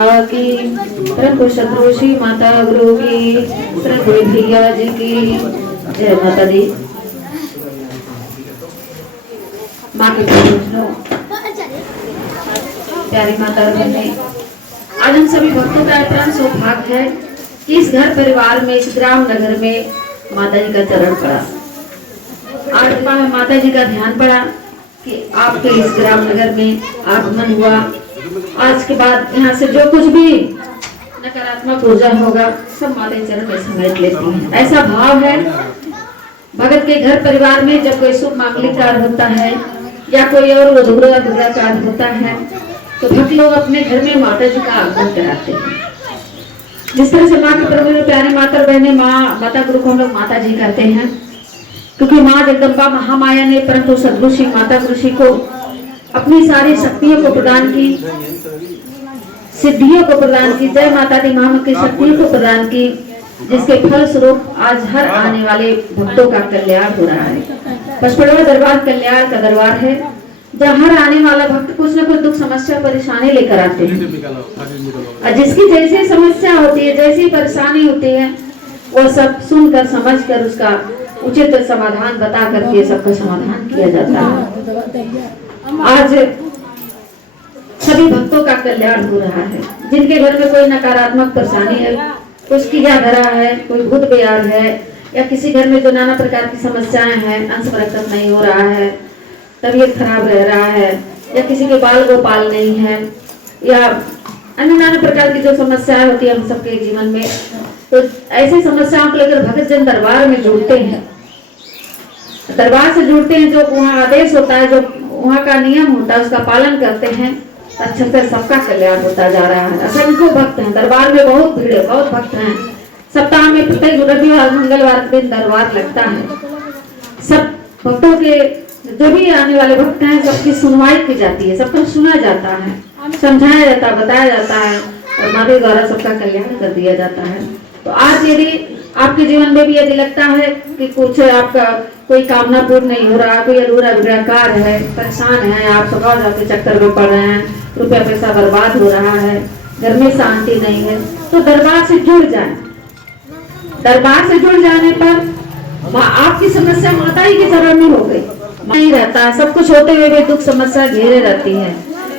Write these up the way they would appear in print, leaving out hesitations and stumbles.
की प्रभु शत्रुषि माता गुरु की प्रभु भैया जी की जय माता दी। माँ के प्यारी माता बहने, आज हम सभी भक्तों का इतना सौभाग्य है कि इस घर परिवार में, इस ग्राम नगर में माता जी का चरण पड़ा। आज माता जी का ध्यान पड़ा कि आपके इस ग्राम नगर में आगमन हुआ। आज के बाद यहाँ से जो कुछ भी नकारात्मक ऊर्जा होगा सब माता चरण में समेट लेती है। ऐसा भाव है भगत के घर परिवार में जब कोई शुभ मांगलिक कार्य होता है या कोई और अधूरा कार्य होता है तो भक्त लोग अपने घर में माता जी का आगमन कराते हैं। जिस तरह से माँ के प्रभु में प्यारी माता बहने माता गुरु को हम लोग माता जी कहते हैं, क्योंकि माँ जगदम्बा महामाया ने परंतु सदगुरु माता गुरु को अपनी सारी शक्तियों को प्रदान की, सिद्धियों को प्रदान की। जय माता दी माँ की शक्तियों को प्रदान की, जिसके फल स्वरूप आज हर आने वाले भक्तों का कल्याण हो रहा है। पचपड़वा दरबार कल्याण का दरबार है, जहाँ हर आने वाला भक्त कुछ न कुछ दुख समस्या परेशानी लेकर आते हैं। और जिसकी जैसी समस्या होती है, जैसी परेशानी होती है, वो सब सुनकर समझकर उसका उचित समाधान बता करके सबका समाधान किया जाता है। आज सभी भक्तों का कल्याण हो रहा है। जिनके घर में कोई नकारात्मक परेशानी है, कुछ किया धरा है, कोई भूत बिहार है, या किसी घर में जो नाना प्रकार की समस्याएं हैं, अंश प्रकट नहीं हो रहा है, तबीयत खराब रह रहा है, या किसी के बाल गोपाल नहीं है, या अन्य नाना प्रकार की जो समस्याएं होती है हम सबके जीवन में, तो ऐसी समस्याओं को लेकर भगत जन दरबार में जुड़ते हैं। दरबार से जुड़ते हैं, जो वहाँ आदेश होता है, जो वहाँ का नियम होता है, उसका पालन करते हैं। अच्छा से सबका कल्याण होता जा रहा है। असंख्य भक्त हैं दरबार में, बहुत भीड़ है, बहुत भक्त हैं। सप्ताह में प्रत्येक रविवार मंगलवार के दिन दरबार लगता है। सब भक्तों के जो भी आने वाले भक्त हैं सबकी सुनवाई की जाती है, सबको सुना जाता है, समझाया जाता है, बताया जाता है और माता द्वारा सबका कल्याण कर दिया जाता है। तो आज यदि आपके जीवन में भी यदि लगता है कि कुछ आपका कोई कामना पूर्ण नहीं हो रहा, कोई अधूरा कार्य है, परेशान है, आप स्वभाव के चक्कर में पड़ रहे हैं, रुपया पैसा बर्बाद हो रहा है, घर में शांति नहीं है, तो दरबार से जुड़ जाए। दरबार से जुड़ जाने पर आपकी समस्या माता ही के चरण में हो गई। नहीं रहता है, सब कुछ होते हुए भी दुख समस्या घेरे रहती है।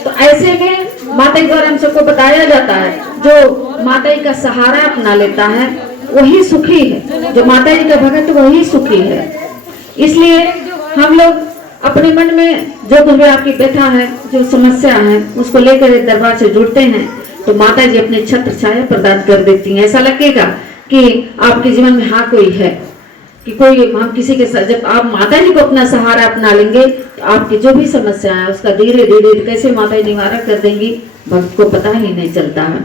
तो ऐसे में माता के द्वारा हम सबको बताया जाता है, जो माता का सहारा अपना लेता है वही सुखी है, जो माता जी का भगत वही सुखी है। इसलिए हम लोग अपने मन में जो कुछ भी आपकी व्यथा है, जो समस्या है, उसको लेकर दरबार से जुड़ते हैं तो माता जी अपने छत्र छाया प्रदान कर देती हैं। ऐसा लगेगा कि आपके जीवन में हाँ कोई है, कि कोई हम किसी के साथ, जब आप माता जी को अपना सहारा अपना लेंगे तो आपकी जो भी समस्या है उसका धीरे धीरे कैसे माता जी निवारण कर देंगी भक्त को पता ही नहीं चलता है।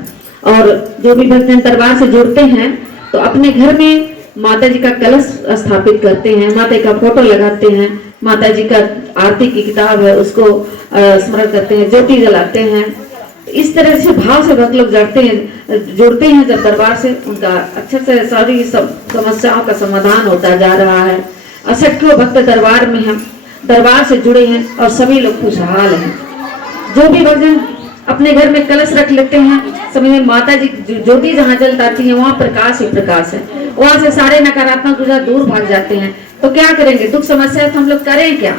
और जो भी भक्त दरबार से जुड़ते हैं तो अपने घर में माता जी का कलश स्थापित करते हैं, माता जी का फोटो लगाते हैं, माता जी का आरती की किताब है उसको स्मरण करते हैं, ज्योति जलाते हैं। इस तरह से भाव से भक्त लोग जुड़ते हैं जब दरबार से, उनका अच्छे से सारी सब समस्याओं का समाधान होता जा रहा है। असंख्य भक्त दरबार में हैं, दरबार से जुड़े हैं और सभी लोग खुशहाल हैं। जो भी भक्तजन अपने घर में कलश रख लेते हैं, समय में माता जी ज्योति जहाँ जल जाती है वहाँ प्रकाश ही प्रकाश है, वहाँ से सारे नकारात्मक ऊर्जा दूर भाग जाते हैं। तो क्या करेंगे, दुख समस्या तो हम लोग करें क्या,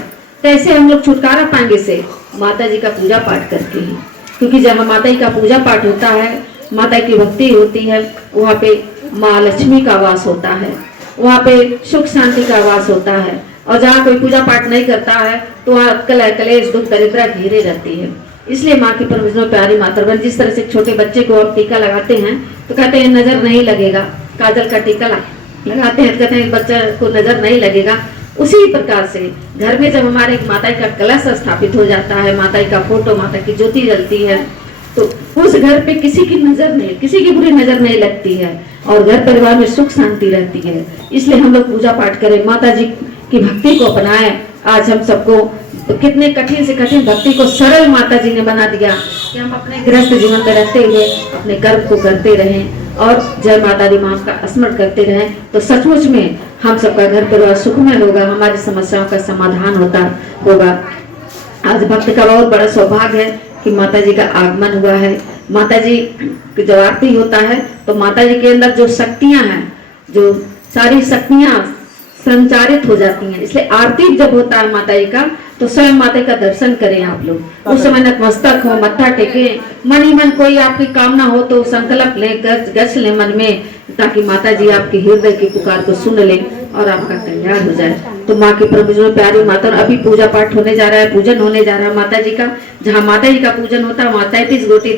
कैसे हम लोग छुटकारा पाएंगे? से माता जी का पूजा पाठ करके ही, क्योंकि जहाँ माता जी का पूजा पाठ होता है, माता की भक्ति होती है, वहाँ पे माँ लक्ष्मी का वास होता है, वहाँ पे सुख शांति का वास होता है। और जहाँ कोई पूजा पाठ नहीं करता है तो वहाँ कलेश दुख दरिद्रता घेरे रहती है। इसलिए माँ की परमेश्वर प्यारी माता बहन, जिस तरह से छोटे बच्चे को आप टीका लगाते हैं तो कहते हैं नजर नहीं लगेगा, काजल का टीका लगाते हैं, कहते हैं बच्चे को नजर नहीं लगेगा। उसी प्रकार से घर में जब हमारे माता का कलश स्थापित हो जाता है, माता का फोटो, माता की ज्योति जलती है, तो उस घर पे किसी की नजर नहीं, किसी की बुरी नजर नहीं लगती है और घर परिवार में सुख शांति रहती है। इसलिए हम लोग पूजा पाठ करें, माता जी की भक्ति को अपनाएं। आज हम सबको कितने कठिन से कठिन भक्ति को सरल माता जी ने बना दिया कि हम अपने गृहस्थ जीवन में रहते हुए अपने कर्म को करते रहें और जय माता दी माँ का स्मरण करते रहें। तो सचमुच में हम सबका घर परिवार सुखमय होगा, हमारी समस्याओं का समाधान होगा। आज भक्त का बहुत बड़ा सौभाग्य है कि माता जी का आगमन हुआ है। माता जी जब आरती होता है तो माता जी के अंदर जो शक्तियां हैं, जो सारी शक्तियां संचारित हो जाती हैं। इसलिए आरती जब होता है माता जी का तो स्वयं माता का दर्शन करें आप लोग। उस समय नतमस्तक हो, मत्था टेके, मन ही मन कोई आपकी कामना हो तो संकल्प ले, गच ले मन में, ताकि माता जी आपके हृदय की पुकार को सुन ले और आपका कल्याण हो जाए। तो माँ की प्रभु प्यारी माता, अभी पूजा पाठ होने जा रहा है, पूजन होने जा रहा है माता जी का। जहाँ माता जी का पूजन होता है वहाँ 33 गोटी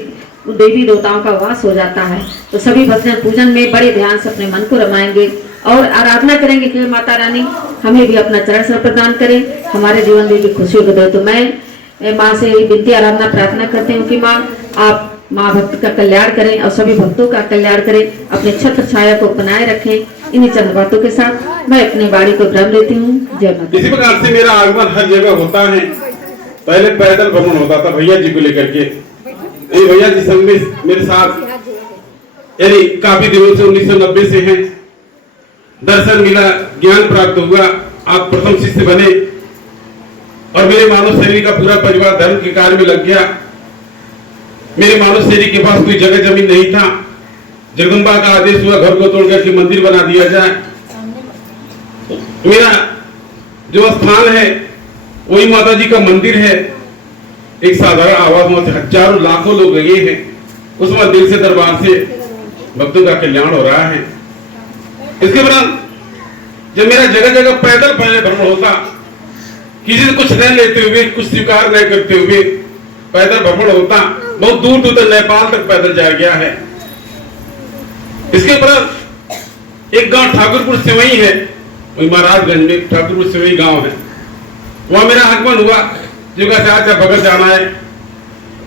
देवी देवताओं का वास हो जाता है। तो सभी भक्त पूजन में बड़े ध्यान से अपने मन को रमाएंगे और आराधना करेंगे कि माता रानी हमें भी अपना चरण स्पर्श प्रदान करें, हमारे जीवन में भी खुशियों को दे। तो मैं माँ से विनती आराधना प्रार्थना करती हूँ कि माँ आप माँ भक्त का कल्याण करें और सभी भक्तों का कल्याण करें, अपने छत्र छाया को बनाए रखें। इन्हीं चंद बातों के साथ मैं अपनी वाणी को विराम देती हूँ। जय माता। इसी प्रकार से मेरा आगमन हर जगह होता है। पहले पैदल भ्रमण होता था भैया जी को लेकर के, भैया जी संग में मेरे साथ यानी काफी दिनों से 1990 से हैं। दर्शन मिला, ज्ञान प्राप्त हुआ, आप प्रथम शिष्य बने और मेरे मानव शरीर का पूरा परिवार धर्म के कार्य में लग गया। मेरे मानव शरीर के पास कोई जगह जमीन नहीं था। जगदम्बा का आदेश हुआ घर को तोड़कर के मंदिर बना दिया जाए। मेरा जो स्थान है वही माता जी का मंदिर है। एक साधारण आवास में हजारों लाखों लोग लगे हैं। उस मंदिर से दरबार से भक्तों का कल्याण हो रहा है। इसके बाद जब मेरा जगह जगह पैदल पहले भ्रमण होता, किसी से कुछ न लेते हुए, कुछ स्वीकार न करते हुए पैदल भ्रमण होता, बहुत दूर दूर तक नेपाल तक पैदल जा गया है। इसके बाद एक गांव ठाकुरपुर सेवई है, वही महाराजगंज में ठाकुरपुर सेवई गांव है, वहां मेरा आगमन हुआ। जो कहते भगत जाना है,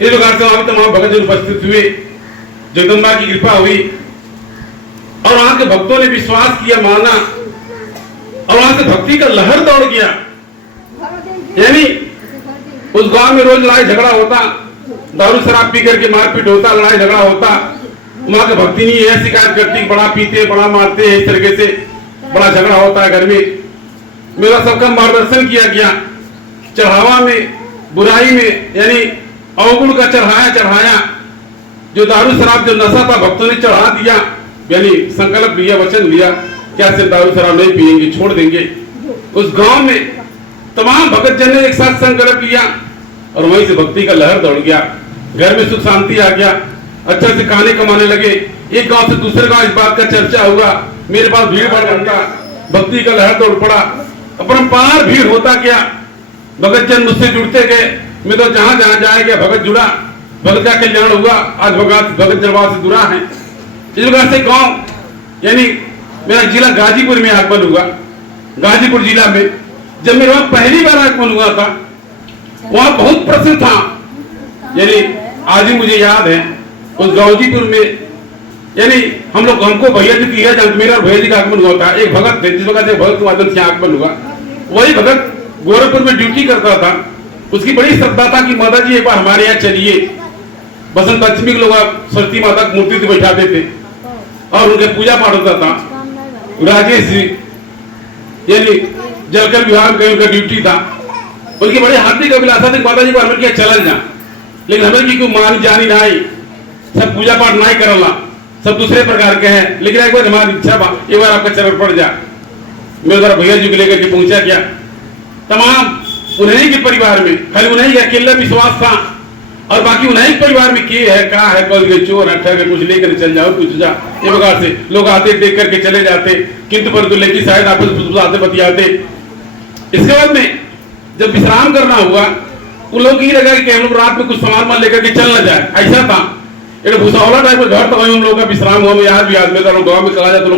इस प्रकार से वहां तमाम भगत जन उपस्थित हुए। जगदम्बा की कृपा हुई और वहां के भक्तों ने विश्वास किया, माना और वहां से भक्ति का लहर दौड़ गया। यानी उस गांव में रोज लड़ाई झगड़ा होता, दारू शराब पी करके मारपीट होता, लड़ाई झगड़ा होता। वहां की भक्ति नहीं है, शिकायत करती, बड़ा पीते, बड़ा मारते हैं, इस तरीके से बड़ा झगड़ा होता है घर में। मेरा सबका मार्गदर्शन किया गया। चढ़ावा में, बुराई में, यानी अवगुण का चढ़ाया, जो दारू शराब जो नशा था भक्तों ने चढ़ा दिया। यानी संकल्प लिया, वचन लिया, क्या सिर्फ दारू शराब नहीं पिएंगे, छोड़ देंगे। उस गांव में तमाम भगत जन ने एक साथ संकल्प लिया और वहीं से भक्ति का लहर दौड़ गया। घर में सुख शांति आ गया, अच्छा से खाने कमाने लगे। एक गांव से दूसरे गांव इस बात का चर्चा हुआ, मेरे पास भीड़ बढ़ बनता, भक्ति का लहर दौड़ पड़ा, अपरंपार भीड़ होता गया। भगत जन मुझसे जुड़ते गए, मैं तो जहां जहां जाए गया भगत जुड़ा, भगत का कल्याण हुआ। आज भगत दरबार से जुड़ा है। इस प्रकार से गांव यानी मेरा जिला गाजीपुर में आगमन हुआ। गाजीपुर जिला में जब मेरे वहां पहली बार आगमन हुआ था, वहां बहुत प्रसिद्ध था। यानी आज ही मुझे याद है उस गाजीपुर में, यानी हम लोग हमको भैया जी की जानते, मेरा भैया जी का आगमन हुआ था। एक भगत थे जिस वक्त भगत के माध्यम से आगमन हुआ। वही भगत गोरखपुर में ड्यूटी करता था। उसकी बड़ी श्रद्धा था कि माता जी एक बार हमारे यहाँ चलिए। बसंत पंचमी के लोग सरस्वती माता की मूर्ति बैठाते थे और उनके पूजा पाठ होता था। राजेश जी यानी जलकर विभाग में उनका ड्यूटी था। उनकी बड़े हार्दिक अभिलाषा थी माता जी को हमें क्या चल जा, लेकिन हमें की कोई मान जानी ना आई, सब पूजा पाठ ना ही करला, सब दूसरे प्रकार के हैं। लेकिन एक बार हमारी इच्छा बा, एक बार आपका चरण पड़ जा। मैं उधर भैया जी को लेकर के पहुंचा गया। तमाम उन्हीं के परिवार में, खाली उन्हीं का अकेला विश्वास था और बाकी उन्हीं परिवार में के है, कहा है, कौन गए चोर है, ठग कुछ लेकर चल जाओ, कुछ जा। ये प्रकार से लोग आते देख करके चले जाते, किंतु परंतु लेकिन शायद आपस में आते बतियाते। इसके बाद में जब विश्राम करना हुआ, उन लोग ये लगा कि हम लोग रात में कुछ सामान मान लेकर के चल न जाए। ऐसा था एक भूसावला टाइप का घर, तो वहीं हम लोग का विश्राम हुआ। आज भी आज में गाँव में चला जाए तो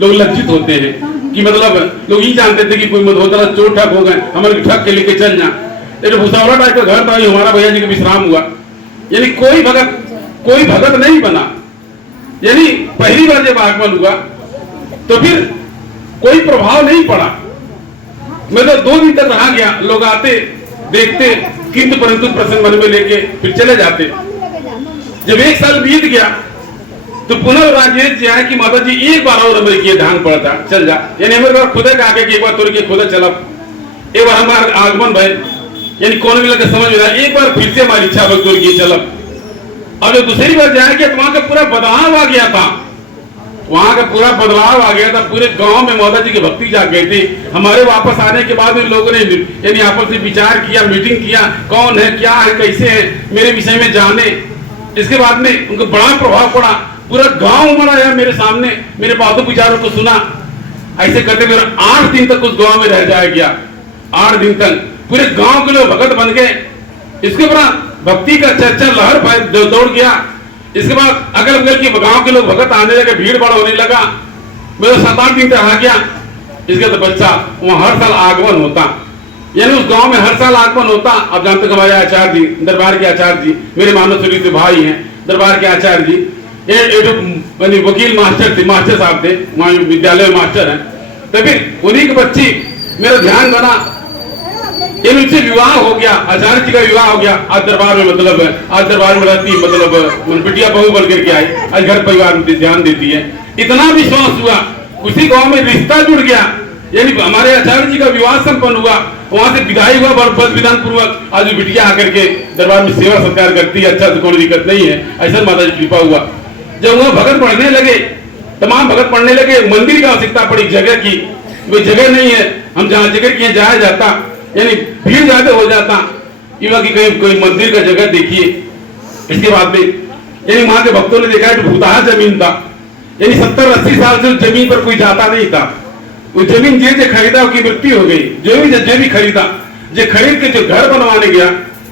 लोग लज्जित होते हैं कि मतलब लोग ही जानते थे कि कोई होता चोर ठग हो गए, हमारे ठग के लेके चल जा। एक भूसावला टाइप का घर था, हमारा भैया जी का विश्राम हुआ। यानी कोई भगत नहीं बना। यानी पहली बार जब आगमन हुआ तो फिर कोई प्रभाव नहीं पड़ा। मैं तो 2 दिन तक रहा गया। लोग आते देखते, किंतु परंतु प्रसन्न मन में लेके फिर चले जाते। जब 1 साल बीत गया तो पुनः राजेश जी आए कि माता जी एक बार और हमें किए ध्यान पड़ता, चल जा। यानी हमारे बार खुदा का आगे कि एक बार तोड़ के खुदा चला, एक बार हमारा आगमन भाई, यानी कौन भी लगे समझ में आया, एक बार फिर से हमारी इच्छा भक्त तोड़ के चला। अब जब दूसरी बार जाएंगे तो वहां का पूरा बदलाव आ गया था, वहां का पूरा बदलाव आ गया था। पूरे गांव में माता जी की भक्ति जाग गई थी। हमारे वापस आने के बाद में लोगों ने यानी आपस में विचार किया, मीटिंग किया, कौन है, क्या है, कैसे है, मेरे विषय में जाने। इसके बाद में उनको बड़ा प्रभाव पड़ा, पूरा गांव उमड़ आया मेरे सामने, मेरे बातों विचारों को सुना। ऐसे करते मेरा 8 दिन तक उस गांव में रह जाया गया। 8 दिन तक पूरे गांव के लोग भगत बन गए। इसके बाद भक्ति का चर्चा लहर दौड़ गया। इसके बाद अगल बगल के गांव के लोग भगत आने लगे, भीड़ भाड़ होने लगा। मेरा 7-8 दिन तक आ गया। इसके तो बच्चा वहां हर साल आगमन होता, यानी उस गांव में हर साल आगमन होता। आप जानते हो हमारे आचार्य जी, दरबार के आचार्य जी मेरे मानव सूरी से भाई हैं, दरबार के आचार्य जी ये वकील मास्टर थे, मास्टर साहब थे, वहां विद्यालय में मास्टर हैं। तो फिर उन्हीं के बच्ची मेरा ध्यान बना, इनसे विवाह हो गया, आचार्य जी का विवाह हो गया। आज दरबार में मतलब आज दरबार में रहती, मतलब बिटिया बहू बन करके आई, आज घर परिवार में ध्यान देती है। इतना विश्वास हुआ, उसी गांव में रिश्ता जुड़ गया, यानी हमारे आचार्य जी का विवाह संपन्न हुआ। वहां से विदाई हुआ बड़ विधान पूर्वक। आज बिटिया आकर के दरबार में सेवा सत्कार करती है, अच्छा से कोई दिक्कत नहीं है, ऐसा माता जी कृपा हुआ। जब वह भगत बढ़ने लगे, तमाम भगत पढ़ने लगे, मंदिर की आवश्यकता पड़ी, जगह की। कोई जगह नहीं है, हम जहाँ जगह की जाया जाता, यानी भीड़ ज्यादा हो जाता, युवा की कहीं कोई मंदिर का जगह देखिए। इसके बाद में यानी वहां के भक्तों ने देखा है भूतहा जमीन था, यानी 70-80 साल से जमीन पर कोई जाता नहीं था। वो जमीन जे खरीदा उसकी मृत्यु हो गई। जो भी खरीदा, जो खरीद के जो घर बनवाने गया,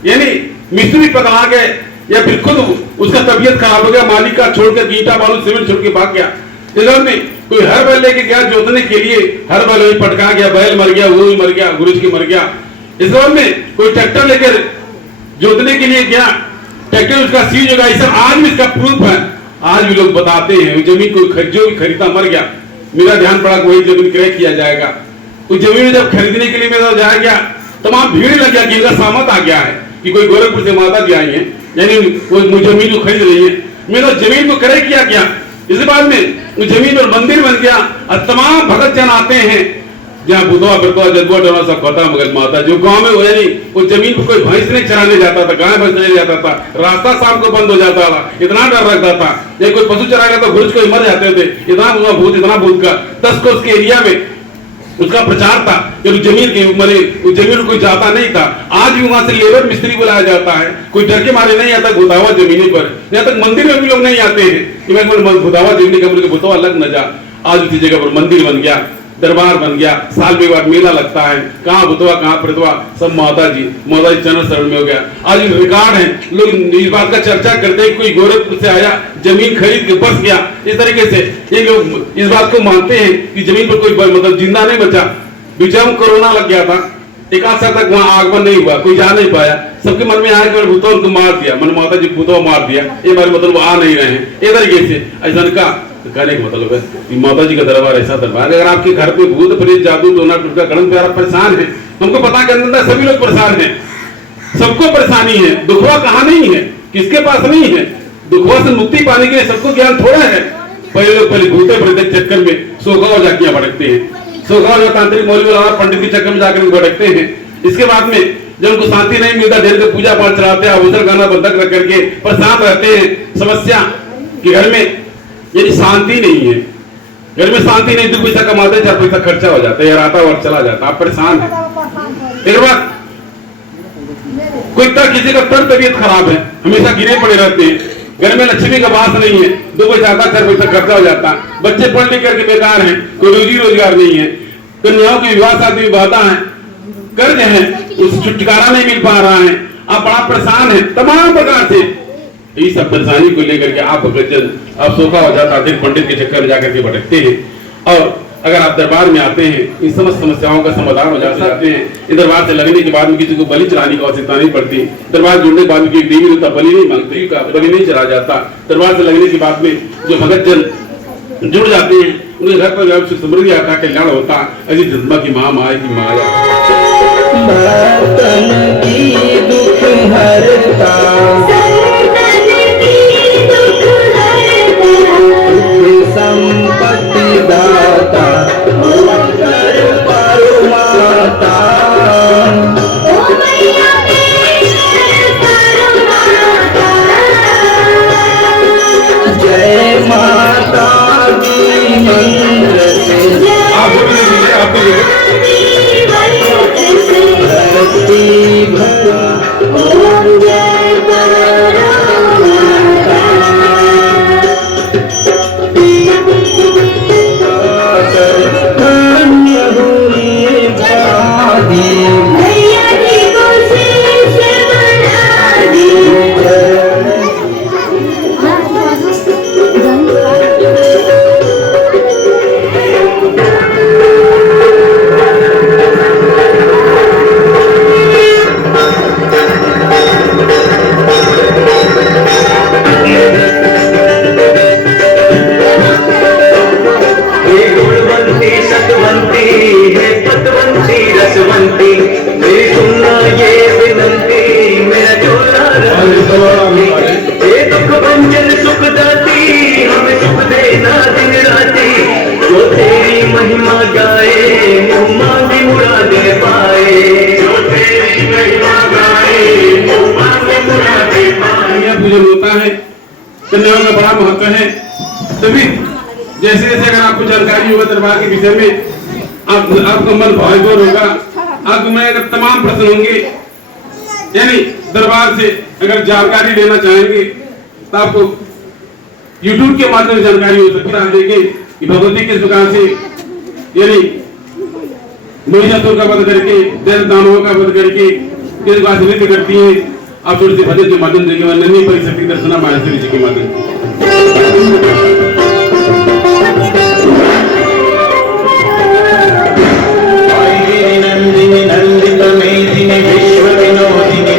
यानी मिस्त्री पकड़ा गए या फिर खुद उसका तबीयत खराब हो गया, मालिक का छोड़कर ईंटा बालू सीमेंट छोड़ के भाग गया। इधर में कोई हर बैल लेके गया जोतने के लिए, हर बैल वही पटका गया, बैल मर गया, वो भी मर गया, गुरुज की मर गया। इस दौर में कोई ट्रैक्टर लेकर जोतने के लिए गया, ट्रैक्टर उसका सीज होगा। ऐसा आज भी इसका प्रूफ है, आज भी लोग बताते हैं जमीन को जो भी खरीदा मर गया। मेरा ध्यान पड़ा वही जमीन क्रय किया जाएगा। उस जमीन जब खरीदने के लिए मेरा जाया गया, तमाम भीड़ लग गया कि इनका सामत आ गया है कि कोई गोरखपुर से माता जी आई है, यानी वो जमीन को खरीद रही है। मेरा जमीन को क्रय किया गया। इसके बाद में जमीन और मंदिर बन गया और तमाम भगत जन आते हैं, जहाँ बुधवा बिरतवा जदुआ डोना सब खत्म मगर माता जो गांव में हो, यानी वो जमीन पर कोई भैंस नहीं चराने जाता था, गाय भैंस नहीं जाता था, रास्ता शाम को बंद हो जाता था, इतना डर लगता था। या कोई पशु चराएगा तो घुस कोई मर जाते थे, इतना भूत का 10 कोस के एरिया में उसका प्रचार था कि जमीन के उस जमीन कोई जाता नहीं था। आज भी वहां से लेबर मिस्त्री बुलाया जाता है, कोई डर के मारे नहीं आता भूतावा जमीनी पर। यहाँ तक मंदिर में भी लोग नहीं आते हैं कि मैं भूतावा जमीनी का भूतवा लग न जा। आज उसी जगह पर मंदिर बन गया, दरबार बन गया, साल में एक बार मेला लगता है, कहाँ भूतवा कहाँ प्रेतवा सब माता जी चरण शरण में हो गया। आज रिकॉर्ड है, लोग इस बात का चर्चा करते हैं कोई गोरखपुर से आया, जमीन खरीद के बस गया। इस तरीके से ये लोग इस बात को मानते हैं कि जमीन पर कोई मतलब जिंदा नहीं बचा। बीच कोरोना लग गया था, 1 आध साल तक वहां आगमन नहीं हुआ, कोई जा नहीं पाया। सबके मन में आया कि भूतवा उनको मार दिया, मन माता जी भूतवा मार दिया, ये बारे मतलब आ नहीं रहे हैं। इस तरीके से ऐसा का तो कहने का मतलब है कि माता जी का दरबार ऐसा दरबार। अगर आपके घर पे भूत प्रेत जादू टोना टुटका कड़म प्यारा परेशान है, हमको पता के अंदर सभी लोग परेशान हैं, सबको परेशानी है। दुखवा कहाँ नहीं है, किसके पास नहीं है। दुखवा से मुक्ति पाने के लिए सबको ज्ञान थोड़ा है। पहले लोग पहले भूते प्रेत चक्कर में सोखा हो जाकियां भटकते हैं, सोखा हो तांत्रिक मौलवी और पंडित के चक्कर में जाकर भटकते हैं। इसके बाद में जब उनको शांति नहीं मिलता, ढेर के पूजा पाठ चलाते हैं, अवसर गाना बंधक रख करके परेशान रहते हैं। समस्या कि घर में यदि शांति नहीं है, घर में शांति नहीं, 2 पैसा कमाते 4 पैसा खर्चा हो जाता है, यार आता और चला जाता, आप परेशान है। एक बार कोई किसी का तबीयत खराब है, हमेशा गिरे पड़े रहते हैं, घर में लक्ष्मी का वास नहीं है, 2 पैसा आता 4 पैसा खर्चा हो जाता, बच्चे पढ़ लिख करके बेकार हैं, कोई रोजी रोजगार नहीं है, कन्याओं की विवाह शादी बाधा है, कर्ज है, उस छुटकारा नहीं मिल पा रहा है, आप बड़ा परेशान है तमाम प्रकार से। इस सब परेशानी को लेकर के आप अब सोखा हो जाता, फिर पंडित के चक्कर में जाकर के भटकते हैं। और अगर आप दरबार में आते हैं, इन समस्त समस्याओं का समाधान हो जाते हैं। इस दरबार से लगने के बाद में किसी को बलि चढ़ाने की आवश्यकता नहीं पड़ती। दरबार जुड़ने के बाद में देवी देवता बलि नहीं मांगते, बलि नहीं चढ़ा जाता। दरबार से लगने के बाद में जो भगत जन जुड़ जाते हैं, उनके घर पर समृद्धि आता, कल्याण होता। अजी जन्मा की माँ माए की माया संपत्ति दाता परमाता का बड़ा महत्व है। तभी जैसे जैसे अगर आपको जानकारी होगा दरबार के विषय में, आपका मन भावविभोर होगा, आपको मैं अगर तमाम प्रश्न होंगे, यानी दरबार से अगर जानकारी लेना चाहेंगे तो आपको YouTube के माध्यम से जानकारी हो सकती है। आप देखें कि भगवती किस प्रकार से यानी महिषासुर का वध करके, दैत्य दानवों का वध करके किस प्रकार से नृत्य करती है। आप थोड़ी सी भजन के माध्यम से नन्ही परिशक्ति दर्शना माहेश्वरी जी के माध्यम नंदिनी नंदित मेदिनी विश्व विनोदिनी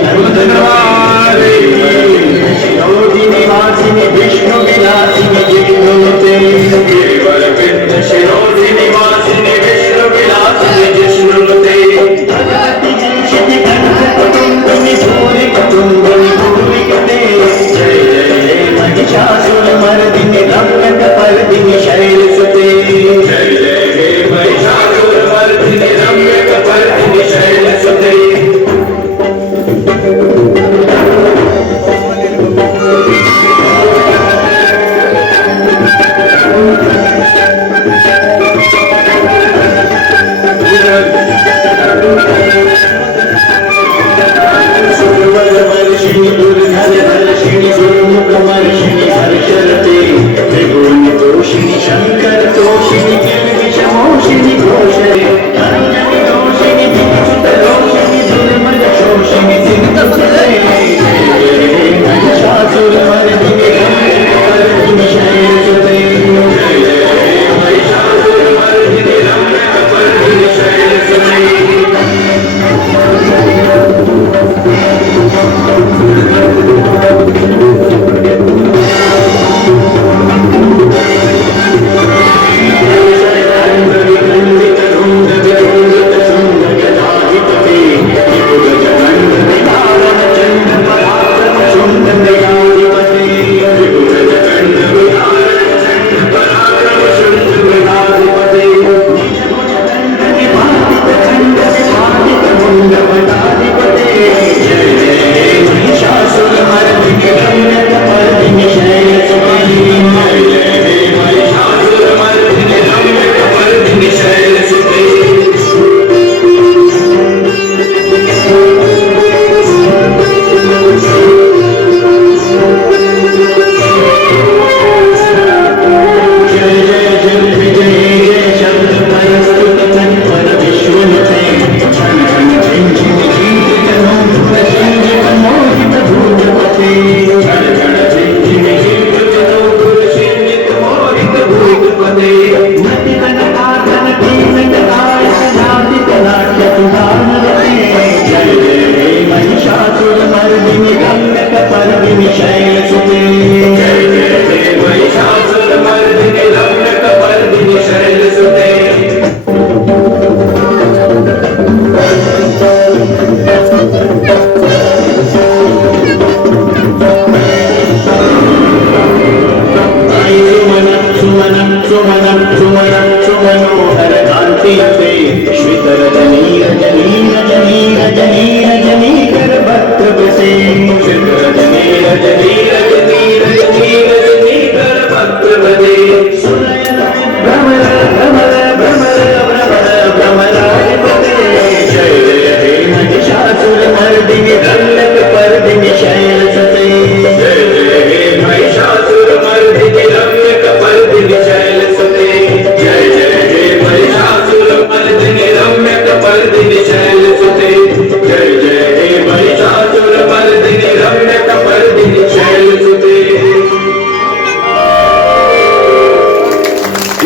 शिरोदिनी वासिनी विष्णु विलासिनी जिष्णुते गिरिवर विंद शिरोदिनी वासिनी विष्णु विलासिनी जिष्णुते भगवती जंशिनी कंठ कुटुंबिनी भूरि कुटुंबिनी भूरि कटे जय जय महिषासुर मर्दिनी रम्यक पर्दिनी शैलसुते जय जय महिषासुर मर्दिनी रम्यक पर्दिनी शैलसुते सुरवरवर्षिणि दुर्धरवर्षिणि दुर्मुखवर्षिणि हर्षरते त्रिभुवनतोषिणि शङ्करतोषिणि किल्बिषमोषिणि घोषरे धनुजनि दोषिणि दिक्षुतरोषिणि दुर्मदशोषिणि सिद्धसुते महिषासुरमर्दिनि रम्यकपर्दिनि शैलसुते जय जय महिषासुरमर्दिनि रम्यकपर्दिनि शैलसुते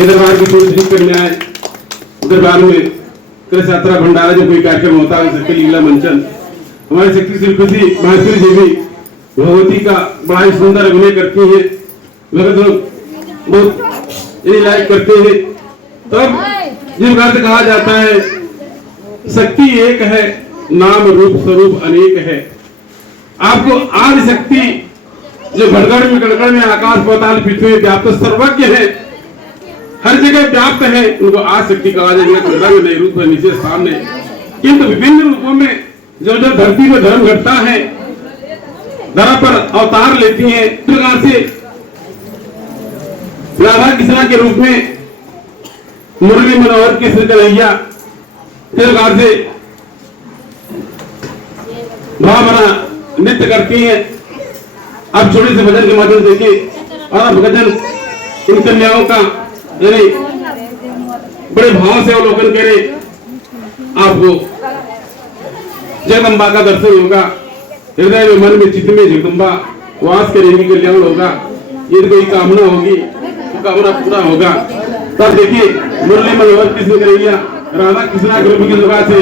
दरबार की थोड़ी कन्याएं दरबार में कृष्ण यात्रा भंडारा जब कोई कार्यक्रम होता है, शक्ति लीला मंचन, हमारे शक्ति श्रीमती माहेश्वरी जी भी भगवती का बड़ा ही सुंदर अभिनय करती है। भगत लोग बहुत ये लाइक करते हैं। तब जिस प्रकार से कहा जाता है शक्ति एक है, नाम रूप स्वरूप अनेक है। आपको आदि शक्ति जो गड़गड़ में आकाश पाताल पृथ्वी व्याप्त सर्वज्ञ है, हर जगह व्याप्त है, उनको आज शक्ति कहा जाएगा। रंग नहीं रूप है नीचे सामने, किंतु विभिन्न रूपों में जो जो धरती में धर्म घटता है, धरा पर अवतार लेती है। प्रकार से राधा कृष्णा के रूप में मुरली मनोहर कृष्ण कन्हैया इस प्रकार से भावना नृत्य करती है। आप छोटे से भजन के माध्यम से देखिए और आप भजन इन कन्याओं का यानी बड़े भाव से अवलोकन करें, आपको जगदम्बा का दर्शन होगा, हृदय में मन में चित्त में जगदम्बा वास करेंगी, कल्याण होगा। यदि कोई कामना होगी तो कामना पूरा होगा। तब देखिए मुरली मनोहर कृष्ण कन्हैया राधा कृष्णा ग्रुप की दुकान से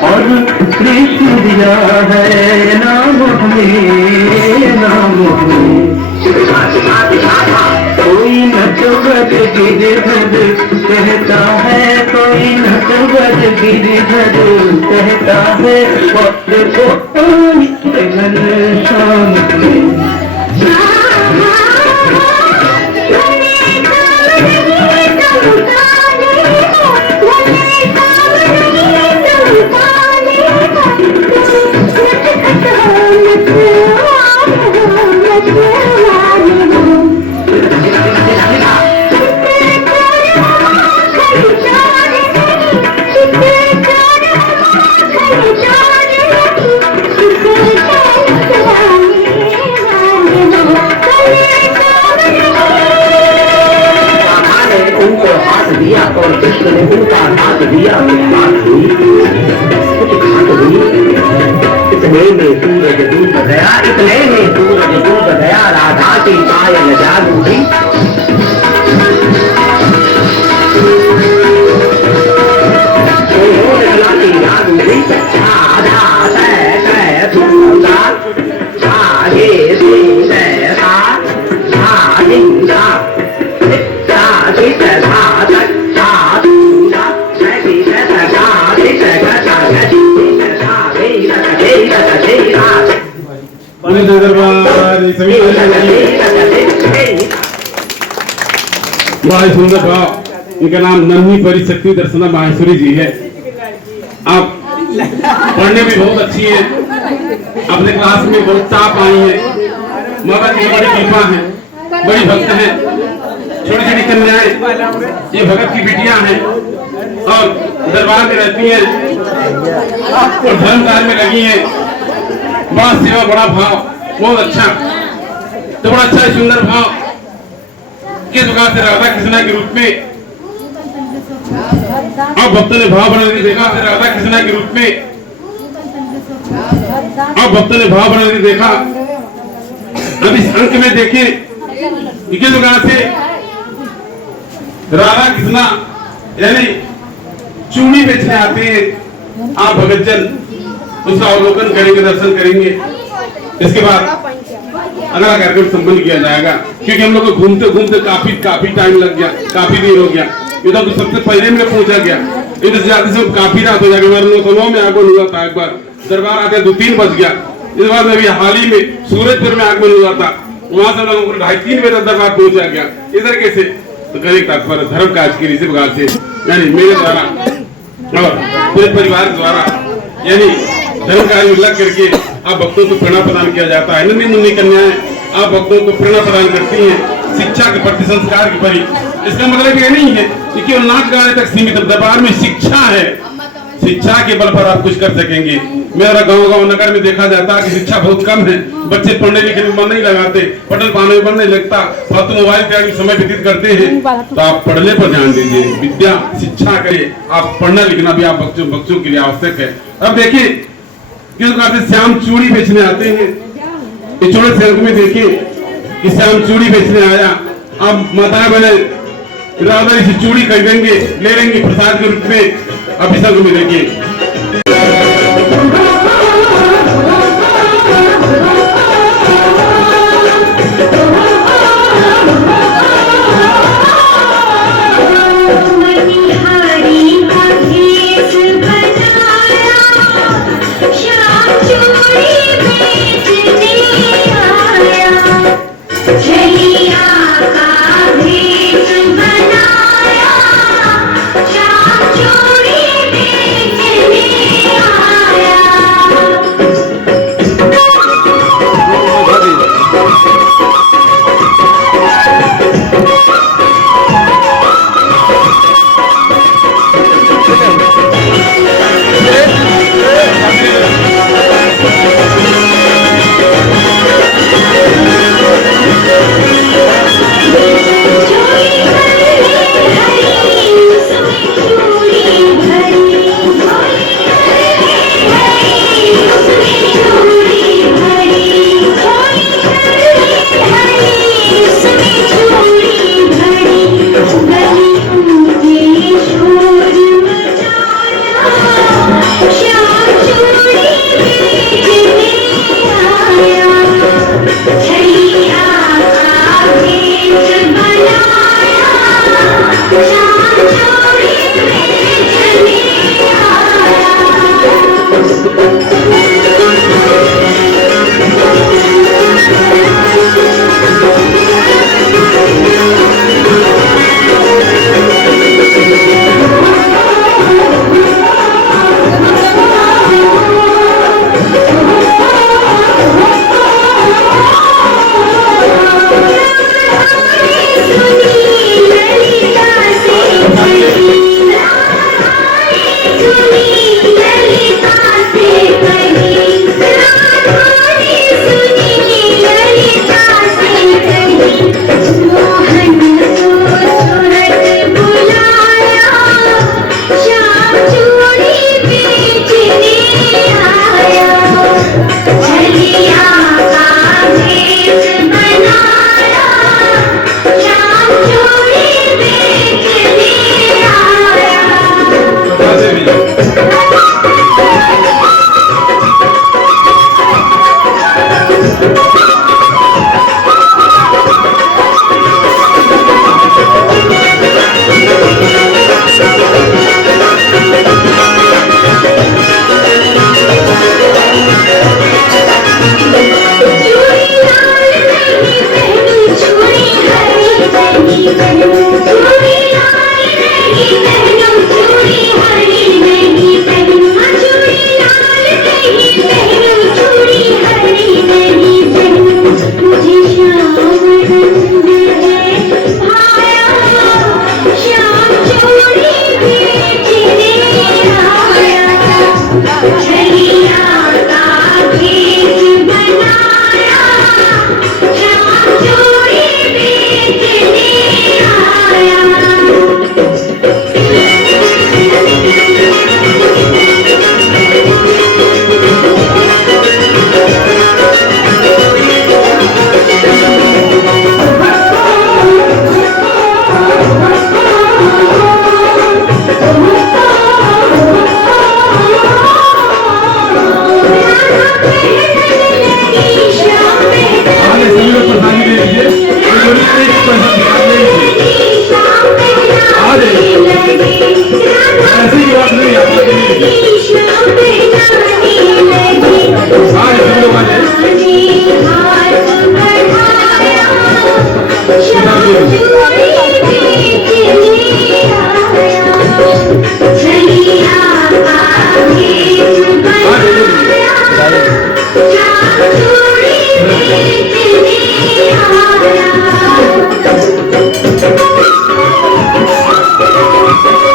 और कृष्ण दिया है नाम हमें, नाम हमें। कोई नटवर गिरधर कहता है, कोई नटवर गिरधर कहता है, और शाम और कृष्ण ने उनका हाथ दिया, बात हुई कुछ घाट हुई। इतने में सूरज डूब गया, इतने में सूरज डूब गया, राधा की पायल जाग उठी। याद उठी राधा तय दूंगा, आगे देता आदिंगा बड़ा सुंदर भाव। इनका नाम नन्ही परी शक्ति दर्शना माहेश्वरी जी है। आप पढ़ने में बहुत अच्छी है, अपने क्लास में बहुत टॉप आई है, माता की बड़ी कृपा है, बड़ी भक्त है। छोटी छोटी कन्याएं ये भगत की बिटियां हैं और दरबार में रहती हैं और धर्म कार्य में लगी हैं। बड़ा सेवा, बड़ा भाव, बहुत अच्छा। तो बड़ा अच्छा सुंदर भाव किस प्रकार से राधा कृष्णा के रूप में अब भक्तों ने भाव बनाने देखा, राधा कृष्णा के रूप में अब भक्तों ने भाव बनाने देखा। अब इस अंक में देखें किस प्रकार से राधा कृष्णा यानी चूड़ी बेचने आते हैं। आप भगतजन उसका अवलोकन करेंगे, दर्शन करेंगे। इसके बाद अगला कार्यक्रम संपन्न किया जाएगा, क्योंकि हम लोग को घूमते घूमते काफी टाइम लग गया, काफी देर हो गया। इधर तो सबसे पहले में पहुंचा गया, इधर जाते से काफी रात हो जाएगी। में आगमन हुआ था, एक बार दरबार आते 2-3 बज गया। इस बार में भी हाल ही में सूरजपुर में आगमन हुआ था, वहां से लोगों को 2:30-3 बजे तक दरबार पहुंचा गया। इधर कैसे तो करें तात्पर्य धर्म काज की इसी प्रकार से यानी मेरे द्वारा और पूरे परिवार द्वारा यानी धर्म कार्य उल्लेख करके आप भक्तों को प्रेरणा प्रदान किया जाता है। नन्ही मुन्नी कन्याएं आप भक्तों को प्रेरणा प्रदान करती हैं शिक्षा के प्रति, संस्कार के प्रति। इसका मतलब ये नहीं है कि केवल नाच गाने तक सीमित, दरबार में शिक्षा है, शिक्षा के बल पर आप कुछ कर सकेंगे। मेरा गांव नगर में देखा जाता है कि शिक्षा बहुत कम है, बच्चे पढ़ने लिखने में मन नहीं लगाते, पढ़ने पाने में मन नहीं लगता, फालतू मोबाइल पे समय व्यतीत करते हैं। तो आप पढ़ने पर ध्यान दीजिए, विद्या शिक्षा करिए। आप पढ़ना लिखना भी आप बच्चों के लिए आवश्यक है। अब देखिए किस प्रकार से श्याम चूड़ी बेचने आते हैं। इस छोटे शहर में देखिए कि श्याम चूड़ी बेचने आया। अब माता बहने राधा इसी चूड़ी खरीदेंगे, ले लेंगे प्रसाद के रूप में। अब इस में देखिए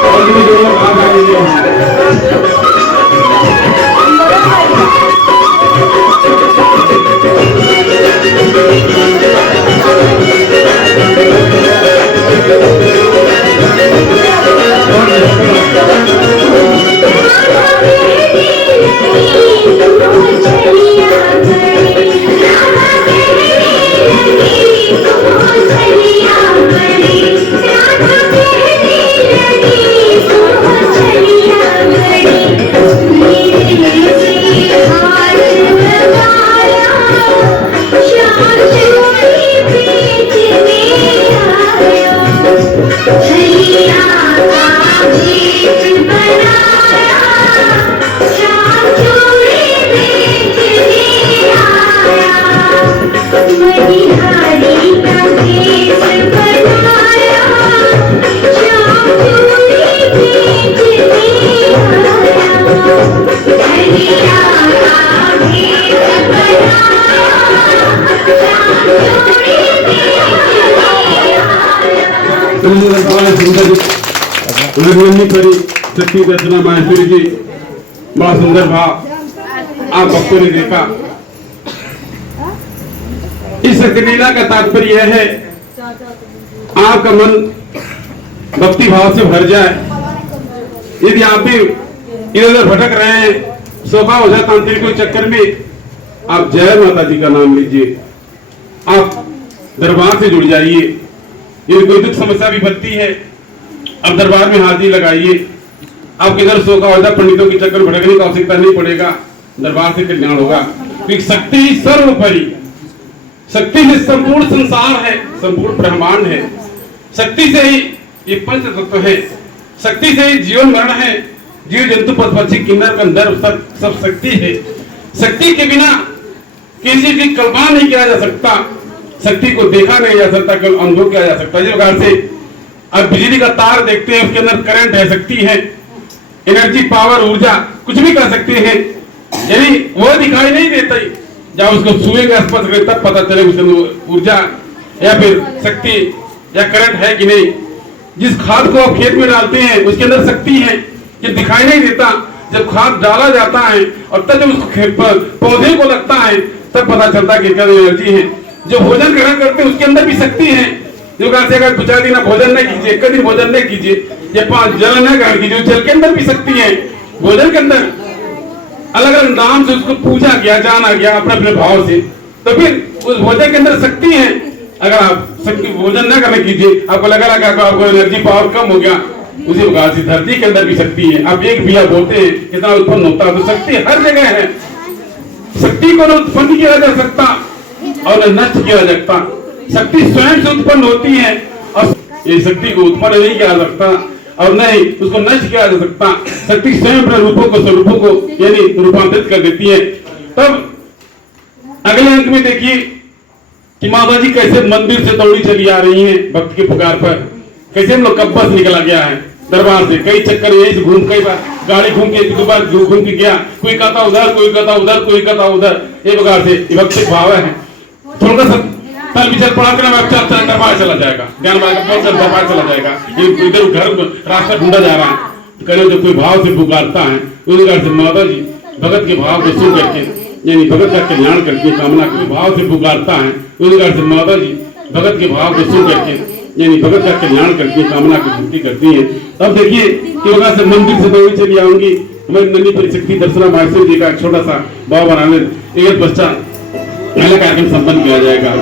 और भी जो लोग आ जाएंगे परी शक्ति दर्शना माहेश्वरी जी, बड़ा सुंदर भाव आप भक्तों ने देखा। इस लीला का तात्पर्य यह है आपका मन भक्ति भाव से भर जाए। यदि आप भी इधर उधर भटक रहे हैं, शोभा हो जाए तांत्रिक के चक्कर में, आप जय माता जी का नाम लीजिए, आप दरबार से जुड़ जाइए। यदि कोई दुख समस्या भी बनती है, अब दरबार में हाजिरी लगाइए। आप किधर शोका हो जाए, पंडितों के चक्कर भटकने की आवश्यकता नहीं पड़ेगा, दरबार से कल्याण होगा। क्योंकि शक्ति ही सर्वोपरि, शक्ति ही संपूर्ण संसार है, संपूर्ण ब्रह्मांड है। शक्ति से ही ये पंच तत्व है, शक्ति से ही जीवन मरण है, जीव जंतु पशु पक्षी किन्नर गंधर्व सब शक्ति है। शक्ति के बिना किसी की कल्पना नहीं किया जा सकता, शक्ति को देखा नहीं जा सकता, केवल अनुभव किया जा सकता है। जिस प्रकार से अब बिजली का तार देखते हैं, उसके अंदर करंट है, शक्ति है, एनर्जी, पावर, ऊर्जा, कुछ भी कर सकते हैं। यदि वो दिखाई नहीं देता, जब उसको छुएंगे, स्पर्श करेंगे, तब पता चलेगा उसके अंदर ऊर्जा या फिर शक्ति या करंट है कि नहीं। जिस खाद को आप खेत में डालते हैं, उसके अंदर शक्ति है, ये दिखाई नहीं देता। जब खाद डाला जाता है और तब जब उसको पौधे को लगता है, तब पता चलता है कि क्या एनर्जी है। जो भोजन ग्रहण करते हैं, उसके अंदर भी शक्ति है। जो कहते हैं, 2-4 दिन भोजन नहीं कीजिए, 1 दिन भोजन नहीं कीजिए, या 5 जल न ग्रहण कीजिए, जल के अंदर भी शक्ति है। भोजन के अंदर अलग अलग नाम से उसको पूजा किया, जाना गया अपने अपने भाव से, तो फिर उस भोजन के अंदर शक्ति है। अगर आप शक्ति भोजन न करने कीजिए, आपको लगा आपको एनर्जी पावर कम हो गया, उसी प्रकार से धरती के अंदर भी शक्ति है। आप एक बिया बोलते हैं, कितना उत्पन्न होता है, तो शक्ति हर जगह है। शक्ति को न उत्पन्न किया जा सकता और न नष्ट किया जा सकता। शक्ति स्वयं से उत्पन्न होती है और ये शक्ति को उत्पन्न नहीं किया जा सकता और न ही उसको नष्ट किया जा सकता। शक्ति स्वयं अपने रूपों को स्वरूपों को यानी रूपांतरित कर देती है। तब अगले अंक में देखिए कि माता जी कैसे मंदिर से दौड़ी चली आ रही हैं भक्त के पुकार पर। कैसे हम लोग का बस निकला गया है दरबार से, कई चक्कर यही से घूम, कई बार गाड़ी घूम के, 2 बार घूम के गया, कोई कहता उधर, कोई कहता उधर, कोई कहता उधर। ये प्रकार से भक्ति भाव है। थोड़ा सा तल विचल पड़ा कर दरबार चला जाएगा, ज्ञान दरबार चला जाएगा। ये इधर घर रास्ता ढूंढा जा रहा है, करो जो कोई भाव से पुकारता है, उस प्रकार से माता जी भगत के भाव को सुन करके, यानी भगत का कल्याण करके कामना के भाव से पुकारता है, उस प्रकार से माता जी भगत के भाव को सुन करके, यानी भगत का कल्याण करके कामना की पूर्ति करती है। अब देखिए कि वहां से मंदिर से दौड़ी चली आऊंगी। हमारी नन्ही परिशक्ति दर्शना माहेश्वरी जी का एक छोटा सा भाव बनाने एक बच्चा पहला कार्यक्रम संपन्न किया जाएगा।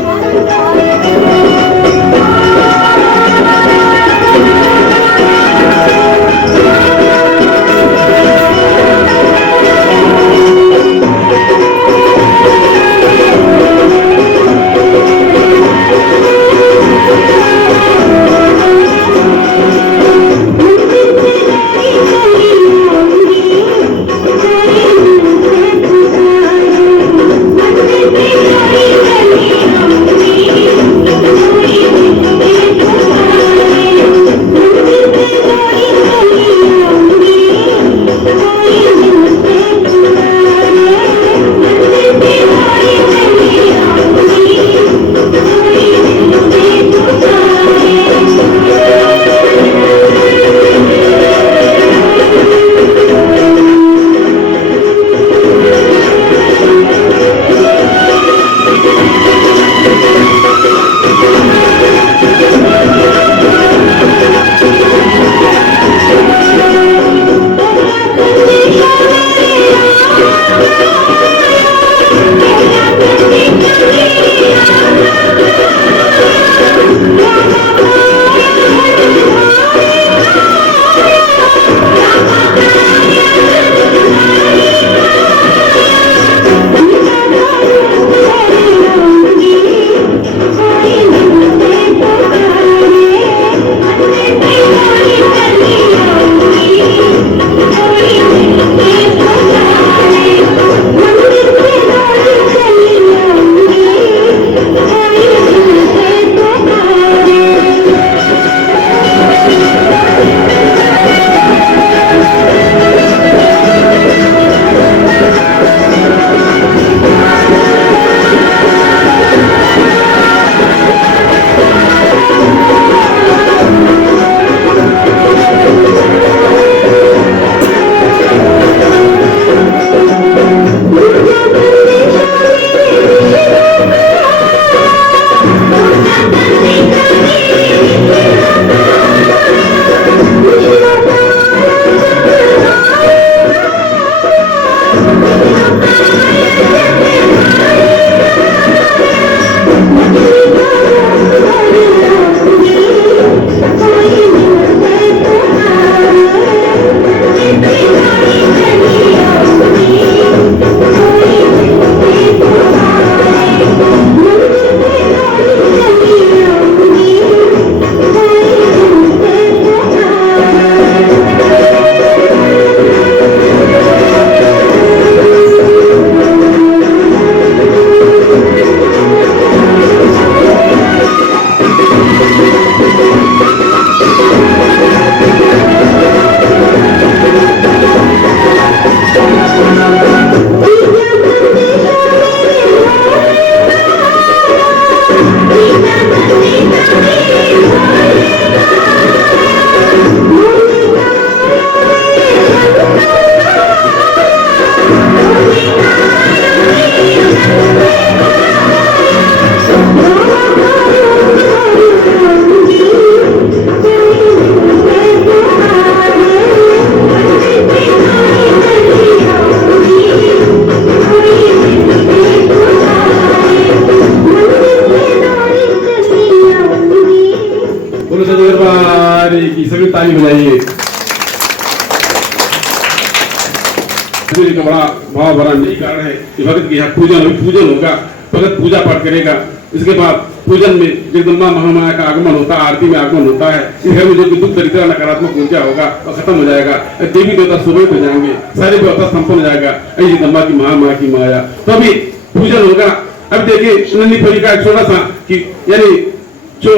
मारे की सभी ताली बजाइए। का बड़ा भाव भरा नहीं कारण है कि भगत के यहाँ पूजन होगा, भगत पूजा पाठ करेगा। इसके बाद पूजन में जगदम्बा महामाया का आगमन होता है, आरती में आगमन होता है। इस घर में जो दुख दरिद्र नकारात्मक ऊर्जा होगा वह खत्म हो जाएगा, देवी देवता सुबह हो जाएंगे, सारी व्यवस्था संपन्न हो जाएगा। जगदम्बा की महामाया की माया तो अभी पूजन होगा। अब देखिए नन्ही परी का एक छोटा सा कि यानी जो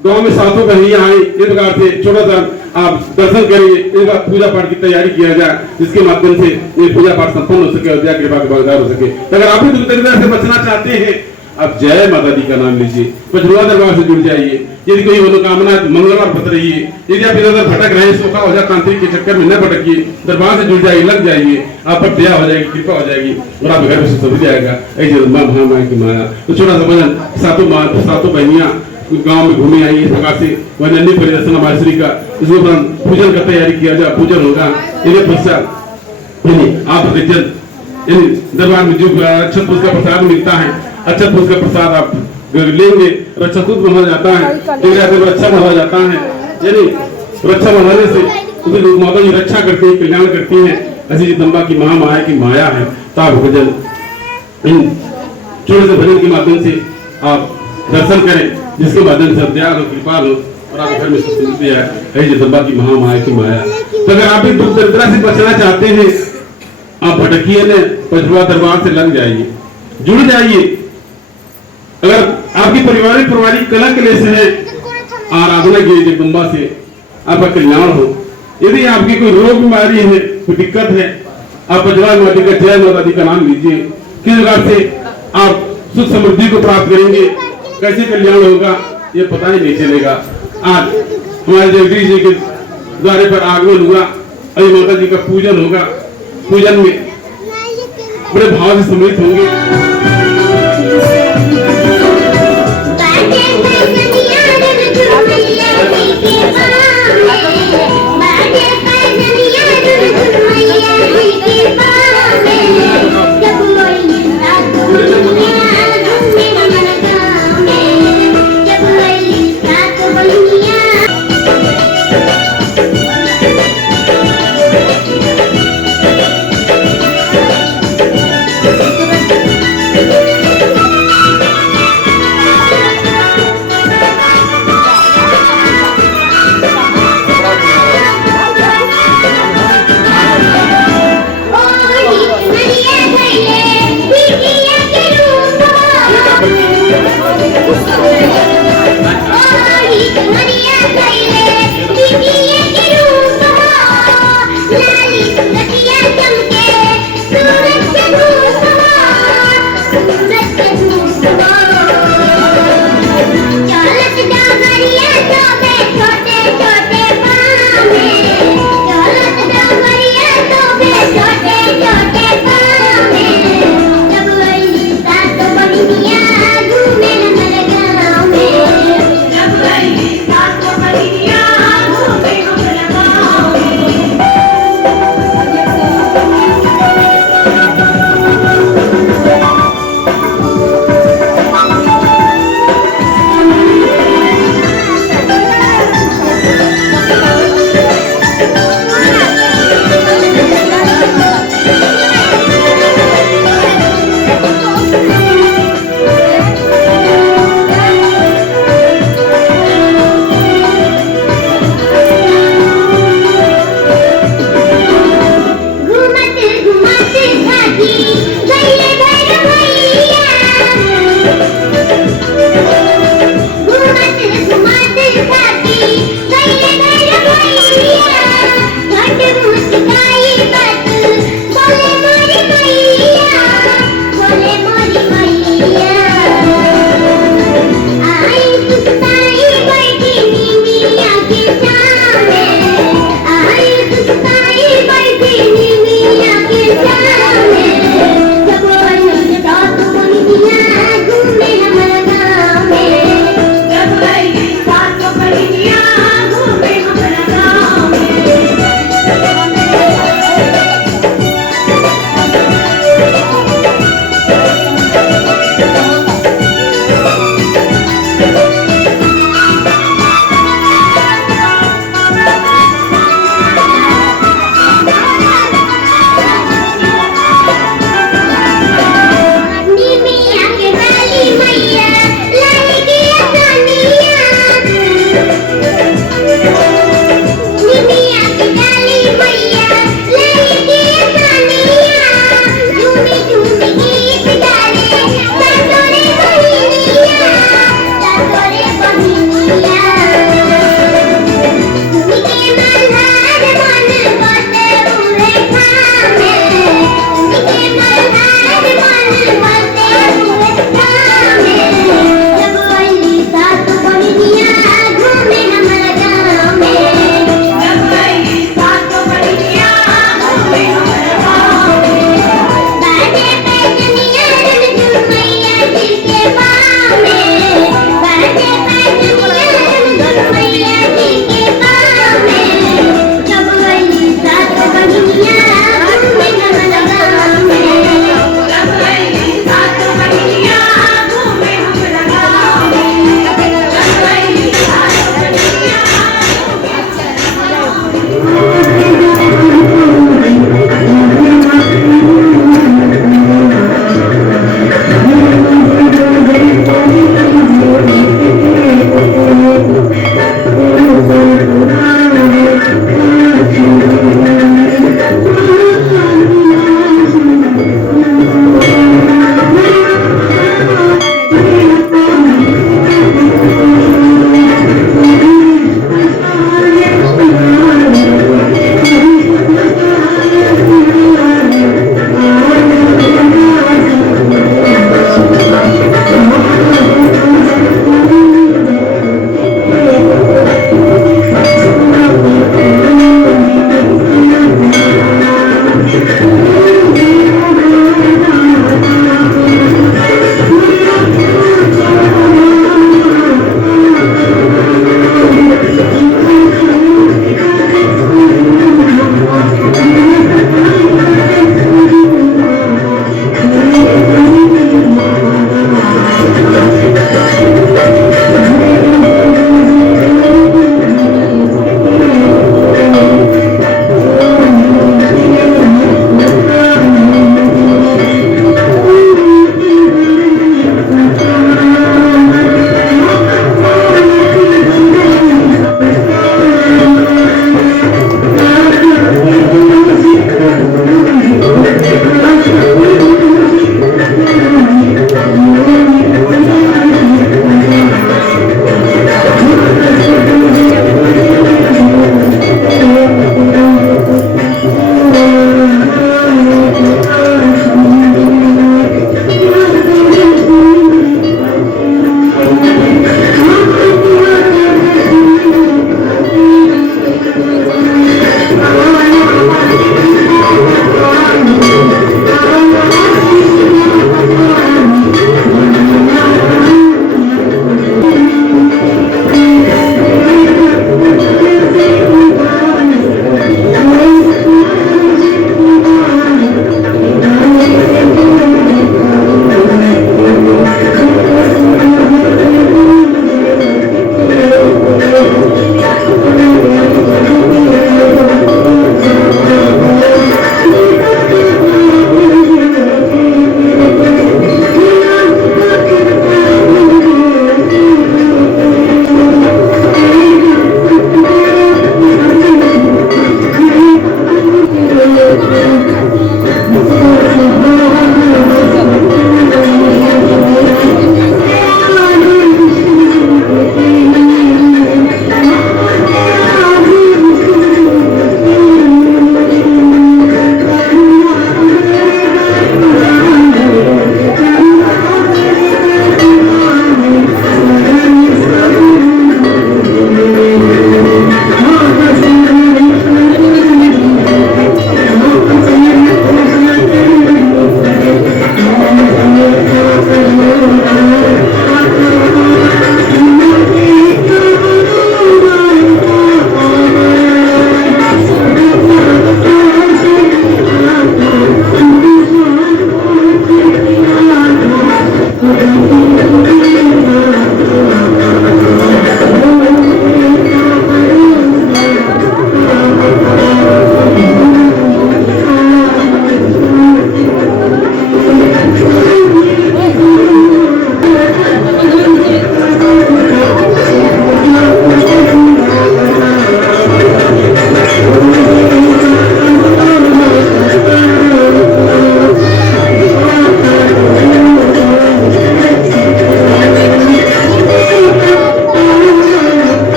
गांव में सातों बहनियां आई, इस प्रकार से छोटा सा आप दर्शन करिए, इस बार पूजा पाठ की तैयारी किया जाए जिसके माध्यम से ये पूजा पाठ संपन्न हो सके और दया कृपा के भागीदार हो सके। अगर आप भी दुख दरिद्र से बचना चाहते हैं, आप जय माता दी का नाम लीजिए, पचरुआ दरबार से जुड़ जाइए। यदि कोई मनोकामना मंगलवार बत रही है, यदि आप इधर उधर भटक रहे हैं, सोखा हो जाए तांत्रिक के चक्कर में न भटकिए, दरबार से जुड़ जाइए, लग जाइए, आप पर दया हो जाएगी, कृपा हो जाएगी और आप घर में सुख हो जाएगा। ऐसे महामाया की माया। तो छोटा सा भजन, सातों बहनियां गांव में घूमे आई, इस प्रकार से वह नन्ही परिदर्शन माहेश्वरी का इसके उपरांत पूजन का तैयारी किया जाए। पूजन होगा इसके पश्चात आप दरबार में जो अक्षत पुष्प का प्रसाद मिलता है, अक्षत पुष्प का प्रसाद आप लेंगे, रक्षा सूत्र बना जाता है, रक्षा बना जाता है। यानी रक्षा बनाने से माता जी रक्षा करती है, कल्याण करती है। ऐसी जगदम्बा की महामाया की माया है। तो आप भजन इन छोटे से भजन के माध्यम से आप दर्शन करें, जिसके माध्यम से दयाल हो, कृपाल हो और आप घर में सुख समृद्धि है। जगदम्बा की महामाया की माया। तो अगर आप भी दुख दरिद्र से बचना चाहते हैं, आप भटकिए न, पचरुआ दरबार से लग जाइए, जुड़ जाइए। अगर आपकी पारिवारिक कलंक लेस है, आराधना कीजिए जगदम्बा से, आपका कल्याण हो। यदि आपकी कोई रोग बीमारी है, कोई दिक्कत है, आप पचरुआ माता का जय माता दी का नाम लीजिए। किस प्रकार से आप सुख समृद्धि को प्राप्त करेंगे, कैसे कल्याण होगा, ये पता ही नहीं चलेगा। आज हमारे जगदीश जी के द्वारे पर आगमन हुआ, अभी माता जी का पूजन होगा। पूजन में बड़े भाव से सम्मिलित होंगे।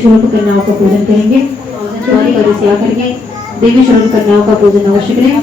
स्वरूप कन्याओं का पूजन करेंगे। और सेवा करेंगे। देवी स्वरूप कन्याओं का पूजन अवश्य करें।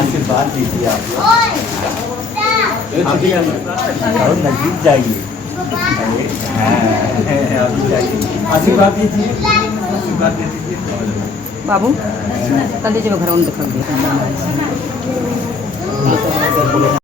आशीर्वाद दीजिए आप नजदीक जाइए। आशीर्वाद दीजिए, आशीर्वाद दे दीजिए बाबू कल दीजिए घर दिखा